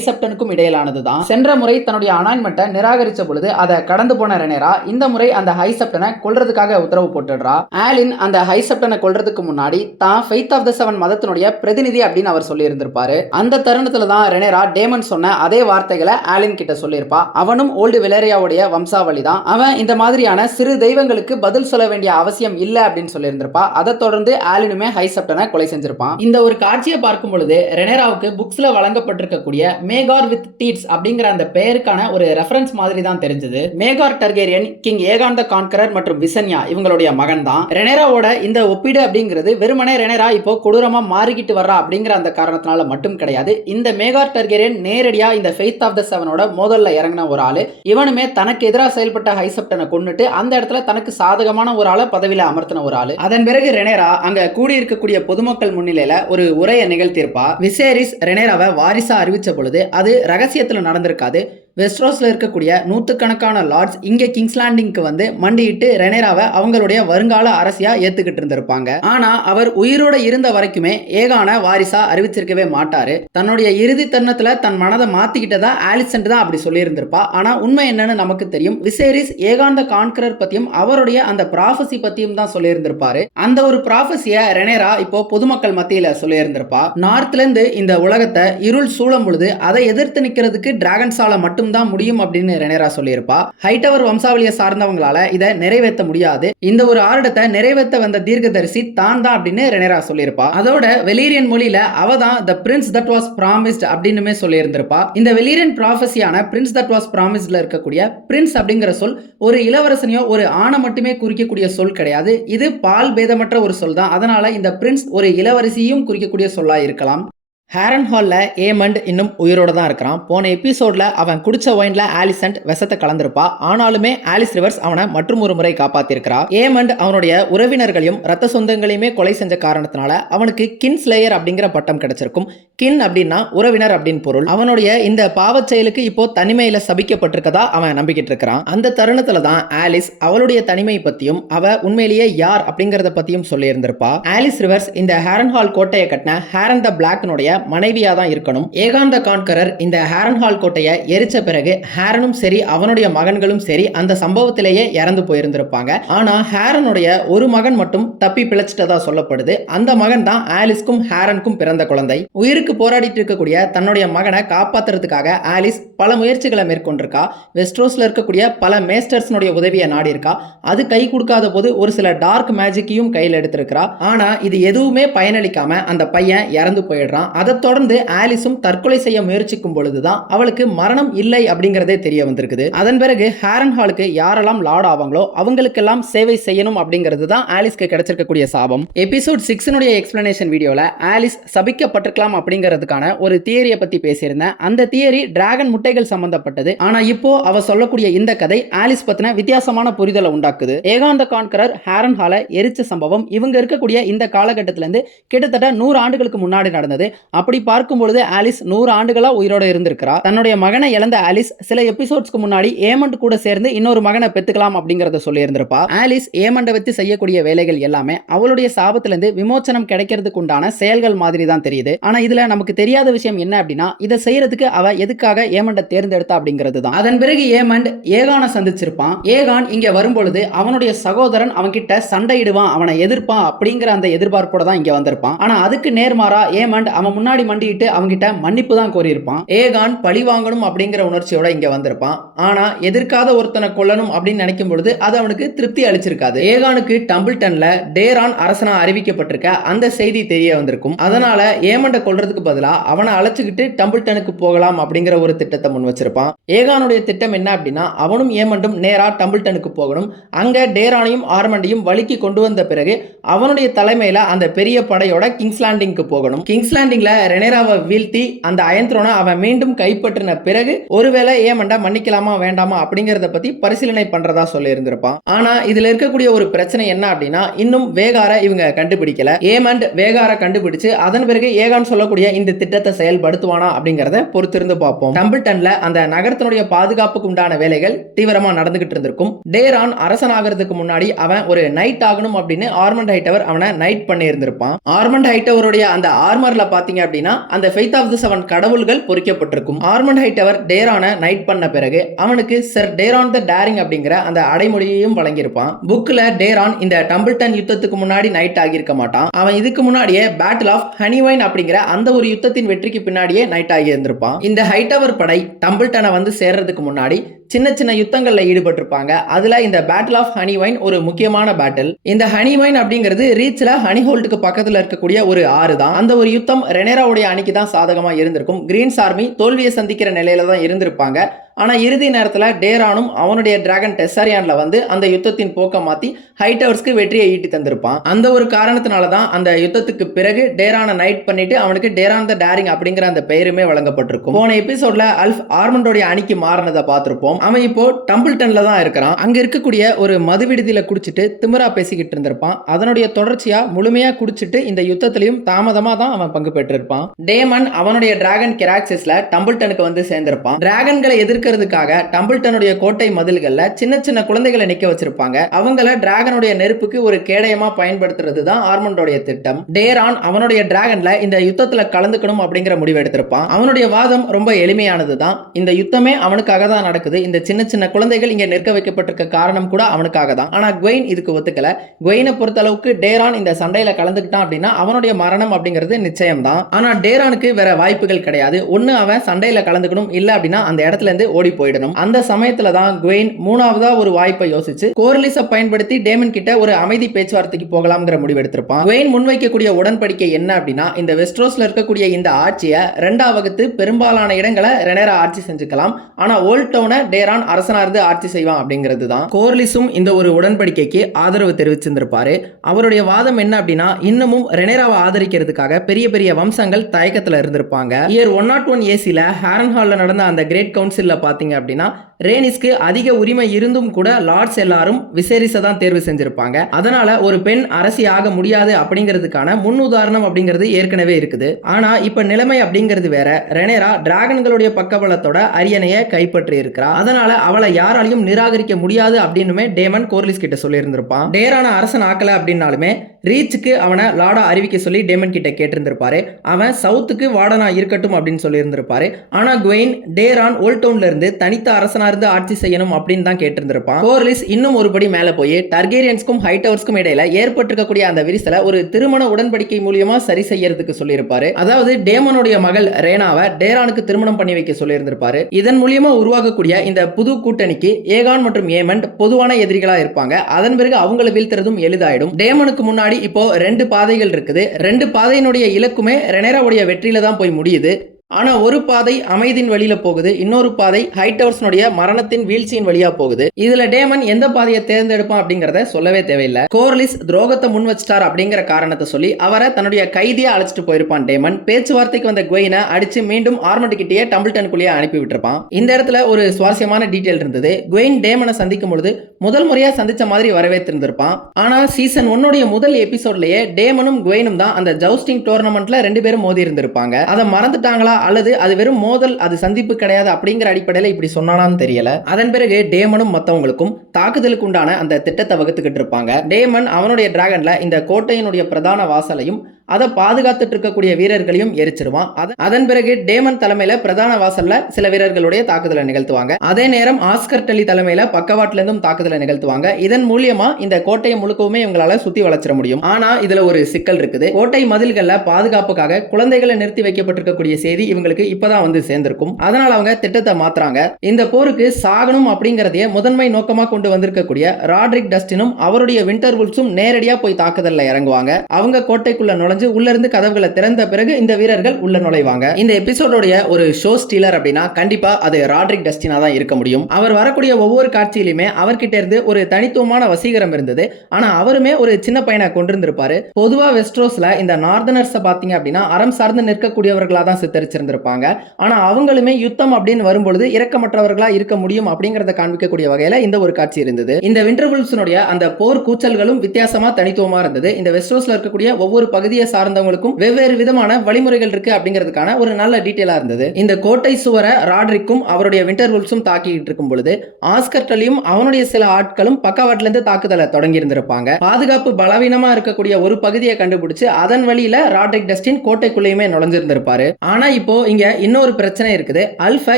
செப்டனுக்கும் இடையிலானதுதான். சென்ற முறை தன்னுடைய அனாயின்மெண்ட்டை நிராகரிச்ச பொழுது அதை கடந்து போன ரெனேரா இந்த முறை அந்த ஹை செப்டனை கொல்றதுக்காக உத்தரவு போட்டுடுறா. ஆலின் அந்த ஹை செப்டனை கொல்றதுக்கு முன்னாடி தான் ஃபெய்த் ஆஃப் த 7 மதத்தினுடைய பிரதிநிதி அப்படின்னு அவர் சொல்லி இருந்திருப்பாரு. அந்த தருணத்துல தான் ரெனேரா டேமன் சொன்ன அதே வார்த்தைகளை ஆலின் கிட்ட சொல்லியிருப்பா. அவனும் ஓல்டு வெலேரியாவுடைய வம்சாவளி தான். அவன் இந்த மாதிரியான சிறு தெய்வங்களுக்கு பதில் சொல்ல வேண்டிய அவசியம் இல்ல அப்படின்னு சொல்லி இருந்திருப்பா. அதை தொடர்ந்து ஆலினுமே ஹை செப்டனை கொலை செஞ்சிருப்பான். இந்த ஒரு காட்சியை பார்க்கும் பொழுது ரெனேராவுக்கு புக்ஸ்ல வழங்கப்பட்டிருக்கக்கூடிய மேகார் வித் டீட்ஸ் அப்படிங்கிற அந்த பெயருக்கான ஒரு ரெஃபரன்ஸ் மாதிரி தான் தெரிஞ்சது. மேகார் டர்கேரியன் கிங் ஏகான் த கான்கரர் மற்றும் விசன்யா இவங்களுடைய மகன் தான். ரெனேராவோட இந்த ஒப்பீடு அப்படிங்கிறது வெறுமனே ரெனேரா இப்போ கொடூரமா மாறிக்கிட்டு வர்றா அப்படிங்கிற அந்த காரணத்தினால மட்டும் கிடையாது. இந்த மேகார் டர்கேரியன் நேரடியா இந்த ஃபெய்த் ஆஃப் த 7ஓட மோதல்ல இறங்கின ஒரு ஆளு. இவனுமே தனக்கு எதிராக செயல்பட்ட ஹை செப்டனை கொன்னுட்டு அந்த இடத்துல தனக்கு சாதகமான ஒரு ஆளை பதவியில அமர்த்தின ஒரு ஆளு. அதன் பிறகு ரெனேரா அங்க கூடி இருக்கக்கூடிய பொதுமக்கள் முன்னிலையில ஒரு உரையை நிகழ்த்தியிருப்பா. விசேரிஸ் ரெனேராவை வாரிசா அறிவிச்ச பொழுது அது ரகசியத்துல நடந்திருக்காது. வெஸ்ட்ரோஸ்ல இருக்கக்கூடிய நூற்றுக்கணக்கான லார்ட்ஸ் இங்க கிங்ஸ் லேண்டிங்க்கு வந்து மண்டியிட்டு ரெனேராவை அவங்களுடைய வருங்கால அரசியா ஏத்துக்கிட்டு இருந்திருப்பாங்க. ஆனா அவர் உயிரோட இருந்த வரைக்குமே ஏகான வாரிசா அறிவிச்சிருக்கவே மாட்டாரு. தன்னுடைய இறுதி தருணத்துல தன் மனதை மாத்திக்கிட்டதா ஆலிசன்ட் தான் அப்படி சொல்லி இருந்திருப்பா. ஆனா உண்மை என்னன்னு நமக்கு தெரியும். விசேரிஸ் ஏகான் த கான்கரர் பத்தியும் அவருடைய அந்த ப்ராஃபஸி பத்தியும் தான் சொல்லி இருந்திருப்பாரு. அந்த ஒரு ப்ராஃபஸிய ரெனேரா இப்போ பொதுமக்கள் மத்தியில சொல்லி இருந்திருப்பா. நார்த்ல இருந்து இந்த உலகத்தை இருள் சூழும் பொழுது அதை எதிர்த்து நிக்கிறதுக்கு டிராகன்ஸால மட்டும் தான் முடியும் அப்படின்னு ரெனேரா சொல்லியிருப்பா. ஹைட்டவர் வம்சாவளியை சார்ந்தவங்களால இதை நிறைவேற்ற முடியாது. இந்த ஒரு ஆர்டத்தை நிறைவேற்ற வந்த தீர்க்கதரிசி தான் தான் அப்படின்னு ரெனேரா சொல்லியிருப்பா. அதோட வெலீரியன் மொழியில அவ தான் the prince that was promised அப்படின்னு சொல்லியிருந்திருப்பா. இந்த வெலீரியன் ப்ராஃபஸியான பிரின்ஸ் தட் வாஸ் ப்ராமிஸ்ட்ல இருக்கக்கூடிய பிரின்ஸ் அப்படிங்கிற சொல் ஒரு இளவரசனையோ ஒரு ஆணை மட்டுமே குறிக்கக்கூடிய சொல் கிடையாது. இது பால் பேதமற்ற ஒரு சொல் தான். அதனால இந்த பிரின்ஸ் ஒரு இளவரசியும் குறிக்கக்கூடிய சொல்லா இருக்கலாம். ஹேரன் ஹால்ல ஏமண்ட் இன்னும் உயிரோட தான் இருக்கிறான். போன எபிசோட்ல அவன் குடிச்ச ஒயின்ல ஆலிசன்ட் விஷத்தை கலந்திருப்பா. ஆனாலுமே ஆலிஸ் ரிவர்ஸ் அவனை மற்றும் ஒரு முறை காப்பாத்திருக்கிறா. ஏமண்ட் அவனுடைய உறவினர்களையும் ரத்த சொந்தங்களையுமே கொலை செஞ்ச காரணத்தினால அவனுக்கு கின் ஸ்லேயர் அப்படிங்கிற பட்டம் கிடைச்சிருக்கும். கின் அப்படின்னா உறவினர் அப்படின்னு பொருள். அவனுடைய இந்த பாவச் செயலுக்கு இப்போ தனிமையில சபிக்கப்பட்டிருக்கதா அவன் நம்பிக்கிட்டு இருக்கிறான். அந்த தருணத்துல தான் ஆலிஸ் அவளுடைய தனிமை பத்தியும் அவ உண்மையிலேயே யார் அப்படிங்கறத பத்தியும் சொல்லி இருந்திருப்பா. ஆலிஸ் ரிவர்ஸ் இந்த ஹேரன் ஹால் கோட்டையை கட்டின ஹேரன் த பிளாக்னுடைய மனைவியா தான் இருக்கணும். ஏகான் த கான்கரர் இந்த ஹேரன் ஹால் கோட்டையை எரிச்ச பிறகு ஹேரனும் சரி அவனுடைய மகன்களும் சரி அந்த சம்பவத்திலேயே இறந்து போயிருந்திருப்பாங்க. ஆனா ஹேரனுடைய ஒரு மகன் மட்டும் தப்பி பிழைச்சிட்டதா சொல்லப்படுது. அந்த மகன் தான் ஆலிஸ்க்கும் ஹேரனுக்கும் பிறந்த குழந்தை. உயிருக்கு போராடிட்டு இருக்கக்கூடிய தன்னுடைய மகனை காப்பாத்துறதுக்காக ஆலிஸ் பல முயற்சிகளை மேற்கொண்டிருக்கா. வெஸ்ட்ரோஸ்ல இருக்கக்கூடிய பல மேஸ்டர்ஸ்னுடைய உதவியை நாடி இருக்கா. அது கை கொடுக்காத போது ஒரு சில டார்க் மேஜிக்கையும் கையில் எடுத்திருக்கிறா. ஆனா இது எதுவுமே பயனளிக்காம அந்த பையன் இறந்து போயிடுறான். அதை தொடர்ந்து ஆலிஸும் தற்கொலை செய்ய முயற்சிக்கும் பொழுதுதான் அவளுக்கு மரணம் இல்லை அப்படிங்கறதே தெரிய வந்திருக்குது. அதன் பிறகு ஹேரன் ஹாலுக்கு யாரெல்லாம் லார்ட் ஆவாங்களோ அவங்களுக்கெல்லாம் சேவை செய்யணும் அப்படிங்கிறது தான் ஆலிஸ்க்கு கிடைச்சிருக்கக்கூடிய சாபம். எபிசோட் 6 எக்ஸ்பிளனேஷன் வீடியோல ஆலிஸ் சபிக்கப்பட்டிருக்கலாம் அப்படிங்கிறதுக்கான ஒரு தியரியை பத்தி பேசியிருந்தேன். அந்த தியரி டிராகன் முட்டைகள் சம்பந்தப்பட்டது. ஆனா இப்போ அவ சொல்லக்கூடிய இந்த கதை ஆலிஸ் பத்தின வித்தியாசமான புரிதலை உண்டாக்குது. ஏகான் த கான்கரர் ஹேரன் ஹாலை எரிச்ச சம்பவம் இவங்க இருக்கக்கூடிய இந்த காலகட்டத்தில இருந்து கிட்டத்தட்ட 100 ஆண்டுகளுக்கு முன்னாடி நடந்தது. அப்படி பார்க்கும் பொழுது ஆலிஸ் 100 ஆண்டுகளா உயிரோட இருந்திருக்கிறா. தன்னுடைய மகனை இழந்த ஆலிஸ் சில எபிசோட்ஸ்க்கு முன்னாடி ஏமண்ட் கூட சேர்ந்து இன்னொரு மகனை பெத்துக்கலாம் அப்படிங்கறத சொல்லி இருந்திருப்பா. ஆலிஸ் ஏமண்டை வச்சு செய்யக்கூடிய வேலைகள் எல்லாமே அவளுடைய சாபத்திலிருந்து விமோச்சனம் கிடைக்கிறதுக்கு உண்டான செயல்கள் மாதிரி தான் தெரியுது. ஆனா இதுல நமக்கு தெரியாத விஷயம் என்ன அப்படின்னா இதை செய்யறதுக்கு அவ எதுக்காக ஏமண்டை தேர்ந்தெடுத்தா அப்படிங்கிறது தான். அதன் பிறகு ஏமண்ட் ஏகானை சந்திச்சிருப்பான். ஏகான் இங்க வரும்பொழுது அவனுடைய சகோதரன் அவன்கிட்ட சண்டையிடுவான், அவனை எதிர்ப்பான் அப்படிங்கிற அந்த எதிர்பார்ப்போட தான் இங்க வந்திருப்பான். ஆனா அதுக்கு நேர்மாறா ஏமண்ட் அவன் முன்னாடி மண்டிட்டு அவங்கிட்ட மன்னிப்பு தான் கோரியிருப்பான். ஏகான் பழி வாங்கணும் அப்படிங்கிற உணர்ச்சியோட இங்க வந்திருப்பான். ஆனா எதிர்க்காத ஒருத்தனை கொல்லணும் அப்படின்னு நினைக்கும் பொழுது அது அவனுக்கு திருப்தி அளிச்சிருக்காது. ஏகானுக்கு டம்பிள்டன்ல டேரான் அரசனா அறிவிக்கப்பட்டிருக்க அந்த செய்தி தெரிய வந்திருக்கும். அதனால ஏமண்ட கொல்றதுக்கு பதிலா அவனை அழைச்சுக்கிட்டு டம்பிள்டனுக்கு போகலாம் அப்படிங்கிற ஒரு திட்டத்தை முன் வச்சிருப்பான். ஏகானுடைய திட்டம் என்ன அப்படின்னா, அவனும் ஏமண்டும் நேரா டம்பிள்டனுக்கு போகணும். அங்க டேரானையும் ஆர்மண்டையும் வலிக்கு கொண்டு வந்த பிறகு அவனுடைய தலைமையில அந்த பெரிய படையோட கிங்ஸ் லேண்டிங்க்கு போகணும். கிங்ஸ் லேண்டிங்ல ரெனேராவை வீழ்த்தி அந்த அயன் த்ரோனை அவன் மீண்டும் கைப்பற்றின பிறகு ஒருவேளை ஏமண்டா மன்னிக்கலாமா வேண்டாமா அப்படிங்கறத பத்தி பரிசீலனை பண்றதா சொல்லி இருந்திருப்பான். ஆனா இதுல இருக்கக்கூடிய ஒரு பிரச்சனை என்ன அப்படின்னா, இன்னும் வேகார இவங்க கண்டுபிடிக்கல. ஏமண்ட் வேகார கண்டுபிடிச்சு அதன் பிறகு ஏகான் சொல்லக்கூடிய இந்த திட்டத்தை செயல்படுத்துவானா அப்படிங்கறத பொறுத்திருந்து பார்ப்போம். டம்பிள்டன்ல அந்த நகரத்தினுடைய பாதுகாப்புக்கு உண்டான வேலைகள் தீவிரமா நடந்துகிட்டு இருந்திருக்கும். டேரான் அரசன் ஆகிறதுக்கு முன்னாடி அவன் ஒரு நைட் ஆகணும் அப்படின்னு ஆர்மண்ட் ஹைட்டவர் அவனை நைட் பண்ணி இருந்திருப்பான். ஆர்மண்ட் ஹைட்டவருடைய அந்த ஆர்மர்ல பாத்தீங்க அப்படின்னா அந்த ஃபெய்த் ஆஃப் தி செவன் கடவுள்கள் பொறிக்கப்பட்டிருக்கும். ஆர்மண்ட் ஹைட்டவர் டேரானை நைட் பண்ண பிறகு அவனுக்கு சர் டேரான் த டேரிங் அப்படிங்கிற அந்த அடைமொழியையும் வழங்கியிருப்பான். புக்ல டேரான் இந்த டம்பிள்டன் யுத்தத்துக்கு முன்னாடி நைட் ஆகியிருக்க மாட்டான். அவன் இதுக்கு முன்னாடியே பேட்டில் ஆஃப் ஹனிவைன் அப்படிங்கிற அந்த ஒரு யுத்தத்தின் வெற்றிக்கு பின்னாடியே நைட் ஆகி இருந்திருப்பான். இந்த ஹைட்டவர் படை டம்பிள்டனை வந்து சேர்றதுக்கு முன்னாடி சின்ன சின்ன யுத்தங்கள்ல ஈடுபட்டிருப்பாங்க. அதுல இந்த பேட்டில் ஆஃப் ஹனிவைன் ஒரு முக்கியமான பேட்டில். இந்த ஹனிவைன் அப்படிங்கிறது ரீச்ல ஹனிஹோல்டுக்கு பக்கத்துல இருக்கக்கூடிய ஒரு ஆறு தான். அந்த ஒரு யுத்தம் ரெனேராவுடைய அணிக்கு தான் சாதகமா இருந்திருக்கும். கிரீன்ஸ் ஆர்மி தோல்வியை சந்திக்கிற நிலையில தான் இருந்திருப்பாங்க. ஆனா இறுதி நேரத்துல டேரானும் அவனுடைய டிராகன் டெஸ்ஸாரியான்ல வந்து அந்த யுத்தத்தின் போக்க மாத்தி ஹைட்டவர்ஸ்க்கு வெற்றியை ஈட்டி தந்திருப்பான். அந்த ஒரு காரணத்தினால தான் அந்த யுத்தத்துக்கு பிறகு டேரானை நைட் பண்ணிட்டு அவனுக்கு டேரான் த டேரிங் அப்படிங்கிற அந்த பெயருமே வழங்கப்பட்டிருக்கும். போன எபிசோட்ல அல்ஃப் ஆர்மண்டோடைய அணிக்கு மாறினதை பார்த்திருப்போம். அவன் இப்போ டம்பிள்டன்ல தான் இருக்கிறான். அங்க இருக்கக்கூடிய ஒரு மது விடுதியில குடிச்சிட்டு திமிரா பேசிக்கிட்டு இருந்திருப்பான். அதனுடைய தொடர்ச்சியா முழுமையா குடிச்சிட்டு இந்த யுத்தத்திலையும் தாமதமா தான் அவன் பங்கு பெற்றிருப்பான். டேமன் அவனுடைய டிராகன் கெராக்சிஸ்ல டம்பிள்டனுக்கு வந்து சேர்ந்திருப்பான். டிராகன்களை எதிர்க்கிறதுக்காக டம்பிள்டனுடைய கோட்டை மதில்கள்ல சின்ன சின்ன குழந்தைகளை நிக்க வச்சிருப்பாங்க. அவங்கள டிராகனுடைய நெருப்புக்கு ஒரு கேடயமா பயன்படுத்துறது தான் ஆர்மண்டோடைய திட்டம். டேரான் அவனுடைய டிராகன்ல இந்த யுத்தத்துல கலந்துக்கணும் அப்படிங்கிற முடிவு எடுத்திருப்பான். அவனுடைய வாதம் ரொம்ப எளிமையானது தான். இந்த யுத்தமே அவனுக்காக தான் நடக்குது. இந்த சின்ன சின்ன குழந்தைகள் இங்க நிற்க வைக்கப்பட்டிருக்க காரணம் கூட அவனுக்காக தான். ஆனா குவைன் இதுக்கு ஒத்துக்கல. குவைனை பொறுத்த அளவுக்கு டேரான் இந்த சண்டையில கலந்துக்கிட்டான் அப்படின்னா அவனுடைய மரணம் அப்படிங்கிறது நிச்சயம் தான். ஆனா டேரானுக்கு வேற வாய்ப்புகள் கிடையாது. ஒன்னு அவன் சண்டையில கலந்துக்கணும், இல்ல அப்படின்னா அந்த இடத்துல இருந்து ஓடி போயிடணும். அந்த சமயத்துல தான் குவைன் மூணாவதா ஒரு வாய்ப்பை யோசிச்சு கோர்லிஸை பயன்படுத்தி டேமன் கிட்ட ஒரு அமைதி பேச்சுவார்த்தைக்கு போகலாம்ங்கிற முடிவு எடுத்திருப்பான். குவைன் முன்வைக்கக்கூடிய உடன்படிக்கை என்ன அப்படின்னா, இந்த வெஸ்ட்ரோஸ்ல இருக்கக்கூடிய இந்த ஆட்சியை ரெண்டா வகுத்து பெரும்பாலான இடங்களை ரெனேரா ஆட்சி செஞ்சுக்கலாம். ஆனா ஓல்ட் டவுனை டேரான் அரசனா இருந்து ஆட்சி செய்வான் அப்படிங்கிறது தான். கோர்லிஸும் இந்த ஒரு உடன்படிக்கைக்கு ஆதரவு தெரிவிச்சிருந்திருப்பாரு. அவருடைய வாதம் என்ன அப்படின்னா, இன்னமும் ரெனேராவை ஆதரிக்கிறதுக்காக பெரிய பெரிய வம்சங்கள் தயக்கத்துல இருந்திருப்பாங்க. இயர் 101 ஏசில ஹாரன் ஹால்ல நடந்த அந்த கிரேட் கவுன்சில்ல பாத்தீங்க அப்படின்னா ரேனிஸ்க்கு அதிக உரிமை இருந்தும் கூட லார்ட்ஸ் எல்லாரும் விசேரிஸை தான் தேர்வு செஞ்சிருப்பாங்க. அதனால ஒரு பெண் அரசி ஆக முடியாது அப்படிங்கிறதுக்கான முன் உதாரணம் அப்படிங்கிறது ஏற்கனவே இருக்குது. ஆனா இப்ப நிலைமை அப்படிங்கிறது வேற. ரெனேரா டிராகன்களுடைய பக்கபலத்தோட அரியணையை கைப்பற்றி இருக்கிறா. அதனால அவளை யாராலையும் நிராகரிக்க முடியாது அப்படின்னு டேமன் கோர்லிஸ் கிட்ட சொல்லி இருந்திருப்பான். டேரான அரசன் ஆக்கல அப்படின்னாலுமே ரீச்சுக்கு அவனை லார்டா அறிவிக்க சொல்லி டேமன் கிட்ட கேட்டிருந்திருப்பாரு. அவன் சவுத்துக்கு வார்டனா இருக்கட்டும் அப்படின்னு சொல்லி இருந்திருப்பாரு. ஆனா குவைன் டேரான் ஓல்ட் டவுன்ல இருந்து தனித்த அரசனா இருந்து ஆட்சி செய்யணும் அப்படின்னு தான் கேட்டிருந்திருப்பான். கோர்லிஸ் இன்னும் ஒருபடி மேல போய் டார்கேரியன்ஸ்க்கும் ஹைட்டவர்ஸ்க்கும் இடையில ஏற்பட்டிருக்கக்கூடிய அந்த விரிசலை ஒரு திருமண உடன்படிக்கை மூலியமா சரி செய்யறதுக்கு சொல்லியிருப்பாரு. அதாவது டேமனுடைய மகள் ரேனாவை டேரானுக்கு திருமணம் பண்ணி வைக்க சொல்லி இருந்திருப்பாரு. இதன் மூலியமா உருவாகக்கூடிய இந்த புது கூட்டணிக்கு ஏகான் மற்றும் ஏமண்ட் பொதுவான எதிரிகளா இருப்பாங்க. அதன் பிறகு அவங்களை வீழ்த்துறதும் எளிதாயிடும். டேமனுக்கு முன்னாடி இப்போ ரெண்டு பாதைகள் இருக்குது. ரெண்டு பாதையினுடைய இலக்குமே ரெனேராவுடைய வெற்றியில தான் போய் முடியுது. ஆனா ஒரு பாதை அமைதியின் வழியில போகுது, இன்னொரு பாதை ஹைட்டவர்ஸ்னுடைய மரணத்தின் வீழ்ச்சியின் வழியா போகுது. இதுல டேமன் எந்த பாதையை தேர்ந்தெடுப்பான் அப்படிங்கறத சொல்லவே தேவையில்லை. கோர்லிஸ் துரோகத்தை முன் வச்சிட்டார் அப்படிங்கிற காரணத்தை சொல்லி அவரை தன்னுடைய கைதியா அழைச்சிட்டு போயிருப்பான். டேமன் பேச்சுவார்த்தைக்கு வந்த குவைனை அடிச்சு மீண்டும் ஆர்மண்ட் கிட்டே டம்பிள்டனுக்குள்ளேயே அனுப்பி விட்டுருப்பான். இந்த இடத்துல ஒரு சுவாரஸ்யமான டீடைல் இருந்தது. குவைன் டேமனை சந்திக்கும் பொழுது முதல் முறையா சந்திச்ச மாதிரி வரவேற்றிருந்திருப்பான். ஆனா சீசன் 1 முதல் எபிசோட்லயே டேமனும் குவைனும் தான் அந்த ஜவுஸ்டிங் டோர்னமெண்ட்ல ரெண்டு பேரும் மோதி இருந்திருப்பாங்க. அதை மறந்துட்டாங்களா அல்லது அது வெறும் மோதல், அது சந்திப்பு கிடையாது அப்படிங்கிற அடிப்படையில் இப்படி சொன்னானான்னு தெரியல. அதன் பிறகு டேமனும் மற்றவங்களுக்கும் தாக்குதலுக்கு உண்டான அந்த திட்டத்தை வகுத்துக்கிட்டு இருப்பாங்க. டேமன் அவனுடைய டிராகன்ல இந்த கோட்டையினுடைய பிரதான வாசலையும் அதை பாதுகாத்துட்டு இருக்கக்கூடிய வீரர்களையும் எரிச்சிருவான். அதன் பிறகு டேமன் தலைமையில பிரதான வாசல்ல சில வீரர்களுடைய தாக்குதலை நிகழ்த்துவாங்க. அதே நேரம் ஆஸ்கர் டெல்லி தலைமையில பக்கவாட்டில இருந்தும் தாக்குதலை நிகழ்த்துவாங்க. இதன் மூலியமா இந்த கோட்டையை முழுக்கவுமே இவங்களால சுத்தி வளைச்சிட முடியும். ஆனா இதுல ஒரு சிக்கல் இருக்குது. கோட்டை மதில்கள்ல பாதுகாப்புக்காக குழந்தைகளை நிறுத்தி வைக்கப்பட்டிருக்கக்கூடிய செய்தி இவங்களுக்கு இப்பதான் வந்து சேர்ந்திருக்கும். அதனால அவங்க திட்டத்தை மாத்துறாங்க. இந்த போருக்கு சாகணும் அப்படிங்கறதையே முதன்மை நோக்கமா கொண்டு வந்திருக்கக்கூடிய ராட்ரிக் டஸ்டினும் அவருடைய வின்டர் வுல்ஃப்ஸும் நேரடியா போய் தாக்குதல்ல இறங்குவாங்க. அவங்க கோட்டைக்குள்ள நுழைஞ்சு உள்ள இருந்து கதவுகளை திறந்த பிறகு இந்த வீரர்கள் உள்ள நுழைவாங்க. இந்த எபிசோடோட ஒரு ஷோ ஸ்டீலர் அப்படின்னா கண்டிப்பா அது ராட்ரிக் டஸ்டினா தான் இருக்க முடியும். அவர் வரக்கூடிய ஒவ்வொரு காட்சியிலுமே அவர்கிட்ட இருந்து ஒரு தனித்துவமான வசீகரம் இருந்தது. ஆனா அவருமே ஒரு சின்ன பையனை கொண்டிருந்திருப்பாரு. பொதுவா வெஸ்ட்ரோஸ்ல இந்த நார்தனர்ஸ் பாத்தீங்க அப்படின்னா அறம் சார்ந்து நிற்கக்கூடியவர்களா தான் சித்தரிச்சிருந்திருப்பாங்க. ஆனா அவங்களுமே யுத்தம் அப்படின்னு வரும்பொழுது இரக்கமற்றவர்களா இருக்க முடியும் அப்படிங்கறத காண்பிக்கக்கூடிய வகையில இந்த ஒரு காட்சி இருந்தது. இந்த வின்டர் வுல்ஃப்ஸுடைய அந்த போர் கூச்சல்களும் வித்தியாசமா தனித்துவமா இருந்தது. இந்த வெஸ்ட்ரோஸ்ல இருக்கக்கூடிய ஒவ்வொரு பகுதியை சார்ந்தவங்களுக்கும் வெவ்வேறு விதமான வழிமுறைகள் இருக்கு அப்படிங்கிறதுக்கான ஒரு நல்ல டீடைலா இருந்தது. இந்த கோட்டை சுவரை ராட்ரிக்கும் அவருடைய வின்டர் வுல்ஃப்ஸும் தாக்கிட்டு இருக்கும் பொழுது ஆஸ்கர் டெல்லியும் அவனுடைய சில ஆட்களும் பக்கவாட்டில இருந்து தாக்குதலை தொடங்கி இருந்திருப்பாங்க. பாதுகாப்பு பலவீனமா இருக்கக்கூடிய ஒரு பகுதியை கண்டுபிடிச்சு அதன் வழியில ராட்ரிக் டஸ்டின் கோட்டைக்குள்ளேயுமே நுழைஞ்சிருந்திருப்பாரு. ஆனா இப்போ இங்க இன்னொரு பிரச்சனை இருக்குது. அல்ஃபை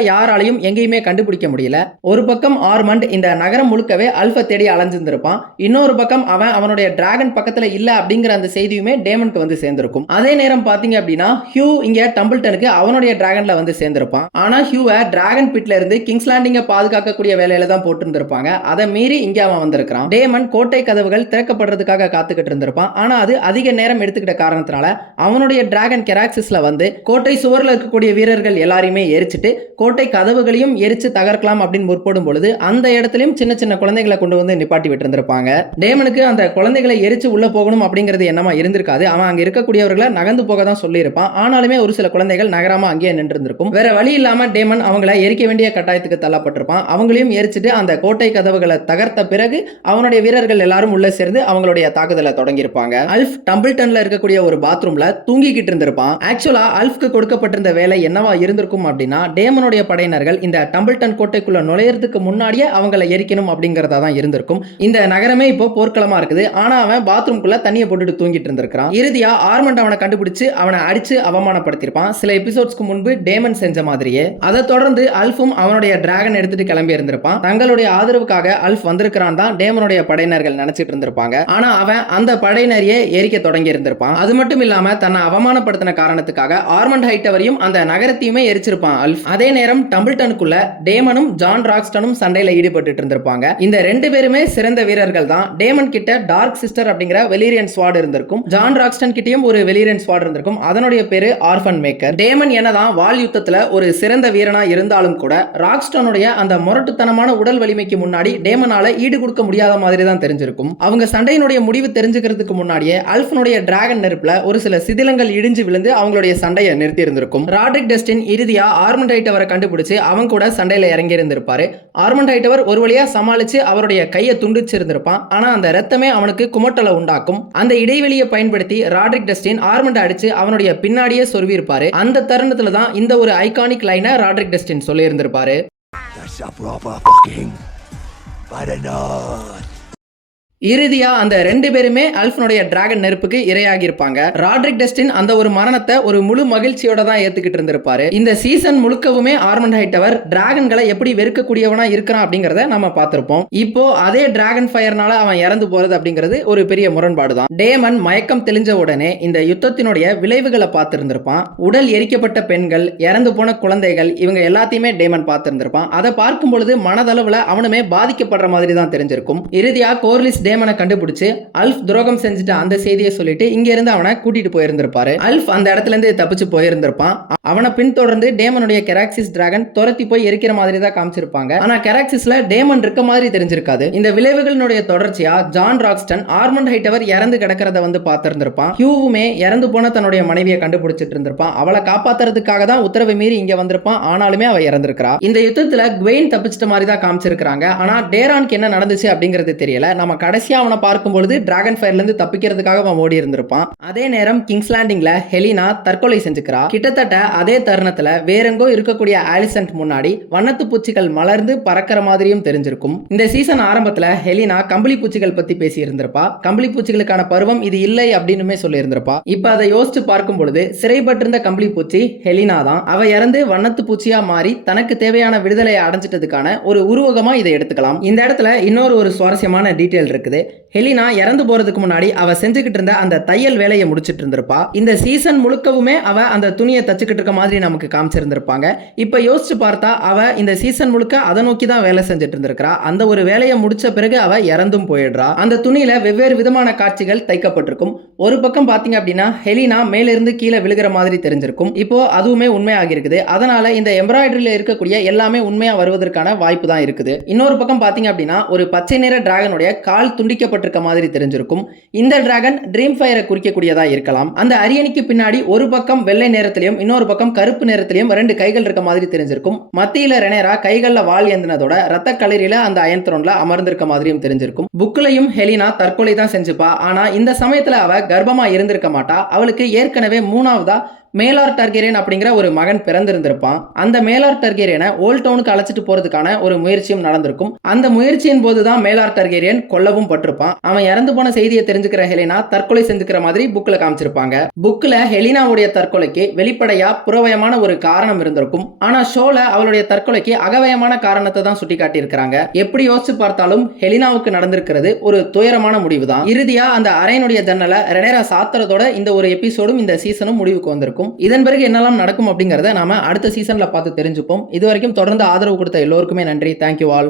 யாராலையும் எங்கேயுமே கண்டுபிடிக்க முடியல. ஒரு பக்கம் ஆர்மண்ட் இந்த நகரம் முழுக்கவே அல்ஃபை தேடி அலைஞ்சிருந்திருப்பான். இன்னொரு பக்கம் அவனுடைய டிராகன் பக்கத்துல இல்ல அப்படிங்கிற அந்த செய்தியுமே டேமனுக்கு வந்து சேர்ந்திருக்கும். அதே நேரம் பாத்தீங்க அப்படின்னா ஹியூ இங்க டம்பிள்டனுக்கு அவனுடைய டிராகன்ல வந்து சேர்ந்திருப்பான். ஆனா ஹியூவை டிராகன் பிட்ல இருந்து கிங்ஸ் லேண்டிங்க பாதுகாக்கக்கூடிய வேலையில தான் போட்டு இருந்திருப்பாங்க. அதை மீறி இங்க அவன் வந்திருக்கான். டேமன் கோட்டை கதவுகள் திறக்கப்படுறதுக்காக காத்துக்கிட்டு இருந்திருப்பான். ஆனா அது அதிக நேரம் எடுத்துக்கிட்ட காரணத்தினால அவனுடைய டிராகன் கெராக்சிஸ்ல வந்து கோட்டை சுவர்ல இருக்கக்கூடிய வீரர்கள் எல்லாரையுமே எரிச்சிட்டு கோட்டை கதவுகளையும் எரிச்சு தகர்க்கலாம் அப்படின்னு முற்படும் பொழுது அந்த இடத்துலயும் சின்ன சின்ன குழந்தைகளை கொண்டு வந்து நிப்பாட்டி விட்டு இருந்திருப்பாங்க. டேமனுக்கு அந்த குழந்தைகளை எரிச்சு உள்ள போகணும் அப்படிங்கிறது என்னமா இருந்திருக்காது. அவன் அங்க இருக்கக்கூடியவர்களை நகர்ந்து போக தான் சொல்லியிருப்பான். ஆனாலுமே ஒரு சில குழந்தைகள் நகராம அங்கேயே நின்று இருந்திருக்கும். வேற வழி இல்லாம டேமன் அவங்களை எரிக்க வேண்டிய கட்டாயத்துக்கு தள்ளப்பட்டிருப்பான். அவங்களையும் எரிச்சிட்டு அந்த கோட்டை கதவுகளை தகர்த்த பிறகு அவனுடைய வீரர்கள் எல்லாரும் உள்ள சேர்ந்து அவங்களுடைய தாக்குதலை தொடங்கியிருப்பாங்க. அல்ஃப் டம்பிள்டன்ல இருக்கக்கூடிய ஒரு பாத்ரூம்ல தூங்கிக்கிட்டு இருந்திருப்பான். ஆக்சுவலா அல்ஃப்க்கு கொடுக்கப்பட்டிருந்த வேலை என்னவா இருந்திருக்கும் அப்படின்னா டேமனுடைய படையினர்கள் இந்த டம்பிள்டன் கோட்டைக்குள்ள நுழையறதுக்கு முன்னாடியே அவங்களை எரிக்கணும் அப்படிங்கறதா தான் இருந்திருக்கும். இந்த நகரமே இப்போ போர்க்களமா இருக்குது. ஆனா அவன் பாத்ரூம்குள்ள தண்ணியை போட்டுட்டு தூங்கிட்டு இருந்திருக்கான். இறுதியா ஆர்மண்ட் அவனை கண்டுபிடிச்சு அவனை அடிச்சு அவமானப்படுத்திருப்பான். சில எபிசோட்ஸ்க்கு முன்பு டேமன் செஞ்ச மாதிரியே. அதை தொடர்ந்து அல்ஃபும் அவனுடைய டிராகன் எடுத்துட்டு கிளம்பி இருந்திருப்பான். தங்களுடைய ஆதரவுக்காக அல்ஃப் வந்திருக்கிறான் தான் டேமனுடைய படையினர்கள் நினைச்சிட்டு இருந்திருப்பாங்க. ஆனா அவன் அந்த படையினரையே எரிக்க தொடங்கி இருந்திருப்பான். அது மட்டும் இல்லாம தன்னை அவமானப்படுத்தின காரணத்துக்காக ஆர்மண்ட் ஹைட்டவரையும் அந்த நகரத்தையுமே எரிச்சிருப்பான் அல்ஃப். அதே நேரம் டம்பிள்டனுக்குள்ள டேமனும் ஜான் ராக்ஸ்டனும் சண்டையில ஈடுபட்டு இருந்திருப்பாங்க. இந்த ரெண்டு பேருமே சிறந்த வீரர்கள் தான். டேமன் கிட்ட டார்க் சிஸ்டர் அப்படிங்கிற வெலீரியன் ஸ்வாட் இருந்திருக்கும். ஜான் ராக்ஸ்டன் கிட்டயும் ஒரு வெலீரியன் ஸ்வாட் இருந்திருக்கும். அதனுடைய பேரு ஆர்ஃபன் மேக்கர். டேமன் என்னதான் வால் யுத்தத்துல ஒரு சிறந்த வீரனா இருந்தாலும் கூட ராக்ஸ்டனுடைய அந்த முரட்டுத்தனமான உடல் வலிமைக்கு முன்னாடி டேமனால ஈடு கொடுக்க முடியாத மாதிரி தான் தெரிஞ்சிருக்கும். அவங்க சண்டையினுடைய முடிவு தெரிஞ்சுக்கிறதுக்கு முன்னாடியே அல்ஃபனுடைய டிராகன் நெருப்புல ஒரு சில சிதிலங்கள் இடிஞ்சு விழுந்து அவங்களுடைய சண்டையை நிறுத்தி இருந்திருக்கும். ராட்ரிக் டஸ்டின் இறுதியா ஆர்மண்ட் ஹைட்டவரை கண்டுபிடிச்சு அவங்க கூட சண்டையில இறங்கி இருந்திருப்பாரு. ஆர்மண்ட் ஹைட்டவர் ஒரு வழியா சமாளிச்சு அவருடைய கையை துண்டிச்சு இருந்திருப்பான். ஆனா அந்த ரத்தமே அவனுக்கு குமட்டலை உண்டாக்கும். அந்த இடைவெளியை பயன்படுத்தி ராட்ரிக் டஸ்டின் ஆர்மண்ட் அடிச்சு அவனுடைய பின்னாடியே சொருவி இருப்பாரு. அந்த தருணத்துல தான் இந்த ஒரு ஐகானிக் லைனை ராட்ரிக் டஸ்டின் சொல்லி இருந்திருப்பாரு. இறுதியா அந்த ரெண்டு பேருமே அல்ஃபனுடைய டிராகன் நெருப்புக்கு இரையாகி இருப்பாங்க. ராட்ரிக் டஸ்டின் அந்த ஒரு மரணத்தை ஒரு முழு மகிழ்ச்சியோட தான் ஏத்துக்கிட்டு இருந்திருப்பாரு. இந்த சீசன் முழுக்கவுமே ஆர்மண்ட் ஹைட்டவர் டிராகன்களை எப்படி வெறுக்கக்கூடியவனா இருக்கிறான் அப்படிங்கறத நம்ம பார்த்திருப்போம். இப்போ அதே டிராகன் ஃபயர்னால அவன் இறந்து போறது அப்படிங்கிறது ஒரு பெரிய முரண்பாடு தான். டேமன் மயக்கம் தெளிஞ்ச உடனே இந்த யுத்தத்தினுடைய விளைவுகளை பார்த்திருந்திருப்பான். உடல் எரிக்கப்பட்ட பெண்கள், இறந்து போன குழந்தைகள், இவங்க எல்லாத்தையுமே டேமன் பார்த்திருந்திருப்பான். அதை பார்க்கும் பொழுது மனதளவுல அவனுமே பாதிக்கப்படுற மாதிரி தான் தெரிஞ்சிருக்கும். இறுதியா கோர்லிஸ் டேமனை கண்டுபிடிச்சு அல்ஃப் துரோகம் செஞ்சுட்டு அந்த செய்தியை சொல்லிட்டு இங்க இருந்து அவனை கூட்டிட்டு போயிருந்திருப்பாரு. அல்ஃப் அந்த இடத்துல இருந்து தப்பிச்சு போயிருந்திருப்பான். அவனை பின்தொடர்ந்து டேமனுடைய கெராக்சிஸ் டிராகன் துரத்தி போய் எரிக்கிற மாதிரி தான் காமிச்சிருப்பாங்க. ஆனா கெராக்சிஸ்ல டேமன் இருக்க மாதிரி தெரிஞ்சிருக்காது. இந்த விளைவுகளுடைய தொடர்ச்சியா ஜான் ராக்ஸ்டன் ஆர்மண்ட் ஹைட்டவர் இறந்து கிடக்கிறத வந்து பார்த்திருந்திருப்பான். ஹியூவுமே இறந்து போன தன்னுடைய மனைவியை கண்டுபிடிச்சிட்டு இருந்திருப்பான். அவளை காப்பாத்துறதுக்காக தான் உத்தரவை மீறி இங்க வந்திருப்பான். ஆனாலுமே அவ இறந்திருக்கிறா. இந்த யுத்தத்துல குவெயின் தப்பிச்சிட்ட மாதிரி தான் காமிச்சிருக்காங்க. ஆனா டேரானுக்கு என்ன நடந்துச்சு அப்படிங்கிறது தெரியல. நம்ம கடைசி கடைசியா அவனை பார்க்கும்பொழுது டிராகன் ஃபயர்ல இருந்து தப்பிக்கிறதுக்காக அவன் ஓடி இருந்திருப்பான். அதே நேரம் கிங்ஸ் லேண்டிங்ல ஹெலினா தற்கொலை செஞ்சுக்கிறா. கிட்டத்தட்ட அதே தருணத்துல வேறெங்கோ இருக்கக்கூடிய ஆலிசன்ட் முன்னாடி வண்ணத்து பூச்சிகள் மலர்ந்து பறக்கிற மாதிரியும் தெரிஞ்சிருக்கும். இந்த சீசன் ஆரம்பத்துல ஹெலினா கம்பளி பூச்சிகள் பத்தி பேசி இருந்திருப்பா. கம்பளி பூச்சிகளுக்கான பருவம் இது இல்லை அப்படின்னு சொல்லி இருந்திருப்பா. இப்ப அதை யோசிச்சு பார்க்கும் பொழுது சிறைப்பட்டிருந்த கம்பளி பூச்சி ஹெலினா தான். அவ இறந்து வண்ணத்து பூச்சியா மாறி தனக்கு தேவையான விடுதலையை அடைஞ்சிட்டதுக்கான ஒரு உருவகமா இதை எடுத்துக்கலாம். இந்த இடத்துல இன்னொரு ஒரு சுவாரஸ்யமான டீடைல் இருக்குது. ஹெலினா இறந்து போறதுக்கு முன்னாடி அவ செஞ்சுக்கிட்டு இருந்த அந்த தையல் வேலையை முடிச்சிட்டு இருந்திருப்பா. இந்த சீசன் முழுக்கவுமே அவ அந்த துணியை தச்சுக்கிட்டு இருக்க மாதிரி நமக்கு காமிச்சிருந்திருப்பாங்க. இப்ப யோசிச்சு பார்த்தா அவ இந்த சீசன் முழுக்க அதை நோக்கி தான் வேலை செஞ்சுட்டு இருந்திருக்கிறா. அந்த ஒரு வேலையை முடிச்ச பிறகு அவ இறந்தும் போயிடுறா. அந்த துணியில வெவ்வேறு விதமான காட்சிகள் தைக்கப்பட்டிருக்கும். ஒரு பக்கம் பாத்தீங்க அப்படின்னா ஹெலினா மேலிருந்து கீழே விழுகிற மாதிரி தெரிஞ்சிருக்கும். இப்போ அதுவுமே உண்மையாகி இருக்குது. அதனால இந்த எம்ப்ராய்டரியில இருக்கக்கூடிய எல்லாமே உண்மையா வருவதற்கான வாய்ப்பு தான் இருக்குது. இன்னொரு பக்கம் பாத்தீங்க அப்படின்னா ஒரு பச்சை நிற டிராகனுடைய கால் துண்டிக்கப்பட்டிருக்க மாதிரி தெரிஞ்சிருக்கும். இந்த டிராகன் ட்ரீம் ஃபயரை குறிக்கக்கூடியதா இருக்கலாம். அந்த அரியணைக்கு பின்னாடி ஒரு பக்கம் வெள்ளை நேரத்திலையும் இன்னொரு பக்கம் கருப்பு நேரத்திலையும் 2 கைகள் இருக்க மாதிரி தெரிஞ்சிருக்கும். மத்தியில ரெனேரா கைகள்ல வாள் ஏந்தினதோட ரத்த களரியில அந்த அயன் த்ரோன்ல அமர்ந்திருக்க மாதிரியும் தெரிஞ்சிருக்கும். புக்லையும் ஹெலினா தற்கொலை தான் செஞ்சுப்பா. ஆனா இந்த சமயத்துல அவ கர்ப்பமா இருந்திருக்க மாட்டா. அவளுக்கு ஏற்கனவே 3ஆவதா மேலார் டார்கெரியன் அப்படிங்கிற ஒரு மகன் பிறந்திருந்திருப்பான். அந்த மேலார் டார்கெரியனை ஓல்ட் டவுனுக்கு அழைச்சிட்டு போறதுக்கான ஒரு முயற்சியும் நடந்திருக்கும். அந்த முயற்சியின் போதுதான் மேலார் டார்கெரியன் கொல்லவும் பட்டிருப்பான். அவன் இறந்து போன செய்தியை தெரிஞ்சுக்கிற ஹெலினா தற்கொலை செஞ்சுக்கிற மாதிரி புக்ல காமிச்சிருப்பாங்க. புக்ல ஹெலினாவுடைய தற்கொலைக்கு வெளிப்படையா புறவயமான ஒரு காரணம் இருந்திருக்கும். ஆனா ஷோல அவளுடைய தற்கொலைக்கு அகவயமான காரணத்தை தான் சுட்டி காட்டி இருக்காங்க. எப்படி யோசிச்சு பார்த்தாலும் ஹெலினாவுக்கு நடந்திருக்கிறது ஒரு துயரமான முடிவு தான். இறுதியா அந்த அறையினுடைய ஜன்னலை ரெனேரா சாத்துறதோட இந்த ஒரு எபிசோடும் இந்த சீசனும் முடிவுக்கு வந்திருக்கும். இதன் பிறகு என்னெல்லாம் நடக்கும் அப்படிங்கறத நாம அடுத்த சீசன்ல பார்த்து தெரிஞ்சுப்போம். இதுவரைக்கும் தொடர்ந்து ஆதரவு கொடுத்த எல்லோருக்குமே நன்றி. Thank you all.